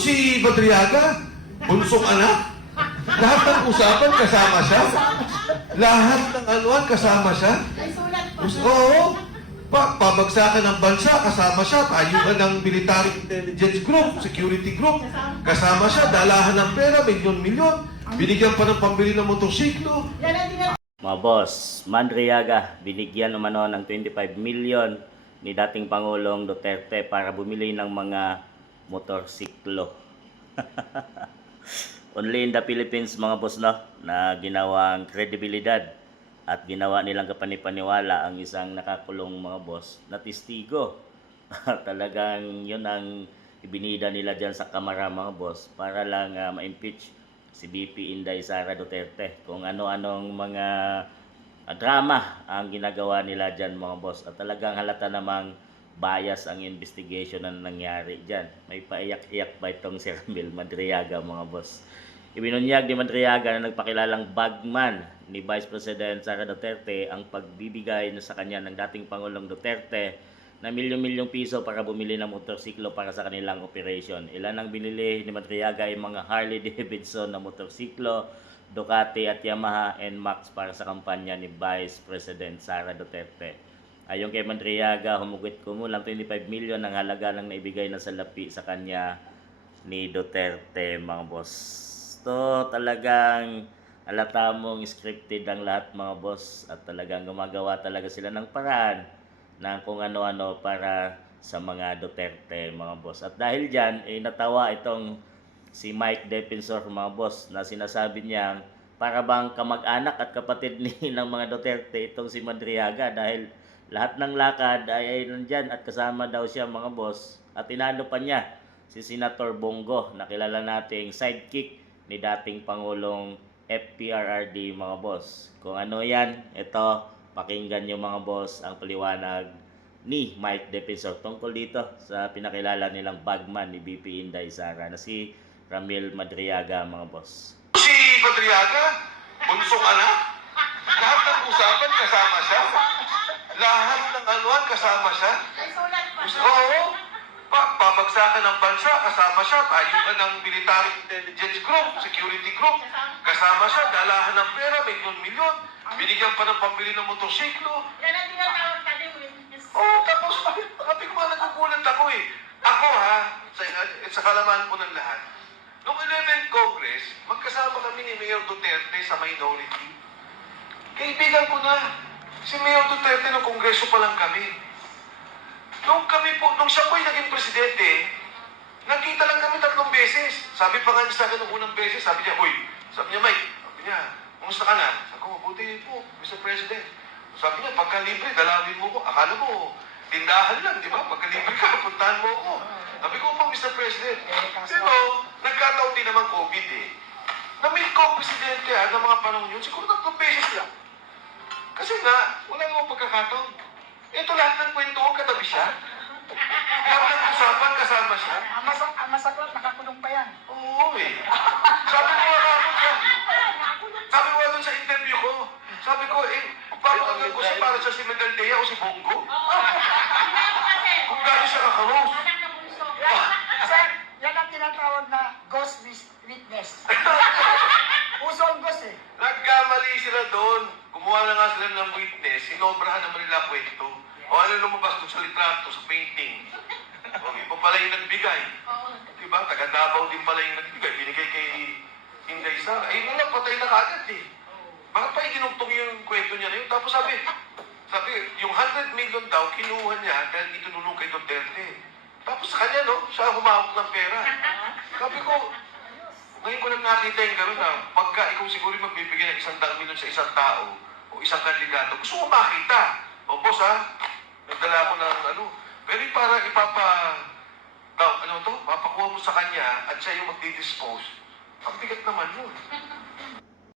si Badriaga, bunsong anak. Lahat ng usapan kasama siya. Lahat ng anuan kasama siya. Oo. Pabagsakan ng bansa, kasama siya. Tayuan ng military intelligence group, security group, kasama siya. Dalahan ng pera, milyon-milyon. Binigyan pa ng pambili ng motorsiklo. Mga boss, Madriaga, binigyan umano ng 25 million ni dating Pangulong Duterte para bumili ng mga motorsiklo. Only in the Philippines, mga boss, no, na ginawang kredibilidad at ginawa nilang kapanipaniwala ang isang nakakulong, mga boss, na testigo. Talagang yun ang ibinida nila dyan sa kamara, mga boss, para lang ma-impeach si BP Inday Sara Duterte. Kung ano-anong mga drama ang ginagawa nila dyan, mga boss. At talagang halata namang bias ang investigation na nangyari dyan. May paiyak-iyak ba itong si Ramil Madriaga, mga boss? Ibinunyag ni Madriaga na nagpakilalang bagman ni Vice President Sara Duterte ang pagbibigay sa kanya ng dating Pangulong Duterte na milyon-milyong piso para bumili ng motorsiklo para sa kanilang operation. Ilan ang binili ni Madriaga ay mga Harley Davidson na motorsiklo, Ducati at Yamaha NMAX para sa kampanya ni Vice President Sara Duterte. Ayon kay Madriaga, humugit kumulang 25 million ang halaga ng naibigay na salapi sa kanya ni Duterte, mga boss. To talagang halata mong scripted ang lahat, mga boss, at talagang gumagawa talaga sila ng paraan na kung ano-ano para sa mga Duterte, mga boss. At dahil dyan, natawa itong si Mike Defensor, mga boss, na sinasabi niyang para bang kamag-anak at kapatid ni ng mga Duterte itong si Madriaga dahil lahat ng lakad ay nandyan at kasama daw siya, mga boss. At inano pa niya si Senator Bongo na kilala nating sidekick ni dating Pangulong FPRRD, mga boss. Kung ano yan, ito, pakinggan nyo, mga boss, ang paliwanag ni Mike Defensor tungkol dito sa pinakilala nilang bagman ni BP Inday Sara na si Ramil Madriaga, mga boss. Si Badriaga, bunsong anak. Lahat ng usapan kasama siya. Lahat ng anuan kasama siya. Oo. Pabagsakan ng bansa, kasama siya. Tayuan ng military intelligence group, security group, kasama siya. Dalahan ng pera, milyon-milyon. Binigyan pa ng pambili ng motorsiklo. Oo, tapos sabi ko nga nagugulat ako eh. Ako sa kalaman ko ng lahat. Noong 11th Congress, magkasama kami ni Mayor Duterte sa minority. Kaibigan ko na. Si Mayor Duterte ng Kongreso pa lang kami. Nung siya po'y naging presidente, nakita lang kami 3 beses. Sabi pa nga niya sa akin nung unang beses, sabi niya, Mike, kumusta ka na? Sabi ko, mabuti po, Mr. President. Sabi niya, pagka libre, dalawin mo ko. Akala mo, tindahan lang, di ba? Pagka libre ka, puntahan mo ako. Sabi ko po, Mr. President. Pero, nagkataon din naman COVID eh. Na-meet ko ang presidente ng mga panahon yun, siguro 3 beses lang. Kasi nga, wala namang pagkakataon. Ito lahat ng kwento ko, katabi siya. Lahat ng usapan, kasama siya. Ang masaklat, nakakulong pa yan. Oo eh. Sabi ko doon sa interview ko, sabi ko, papakagad ko siya para siya si Medaldea o si Bongo. Kung gano'n siya kakaros. Sir, yan ang tinatawag na ghost witness. Puso ang ghost eh. Nagkamali sila doon. Kumuha na nga sila ng witness, sinobrahan naman nila kwento. O ano lumabas doon sa litrato, sa painting. O iba pala yung nagbigay. Diba? Taga Davao din pala yung nagbigay. Binigay kay Inday Sara. Eh, wala, patay na kagad eh. Bakit pa iginugtong yung kwento niya na yun? Tapos sabi, yung 100 million daw, kinuha niya dahil itinulong kay Duterte. Tapos sa kanya, no, siya humawak ng pera. Sabi ko, ngayon ko lang nakita yung gano'n na pagka ikaw siguro magbibigay ng 100 million sa isang tao o isang kandidato, gusto mo makita. O boss nagdala ko ng pero yung para papakuha mo sa kanya at siya yung magdi-dispose, ang bigat naman yun.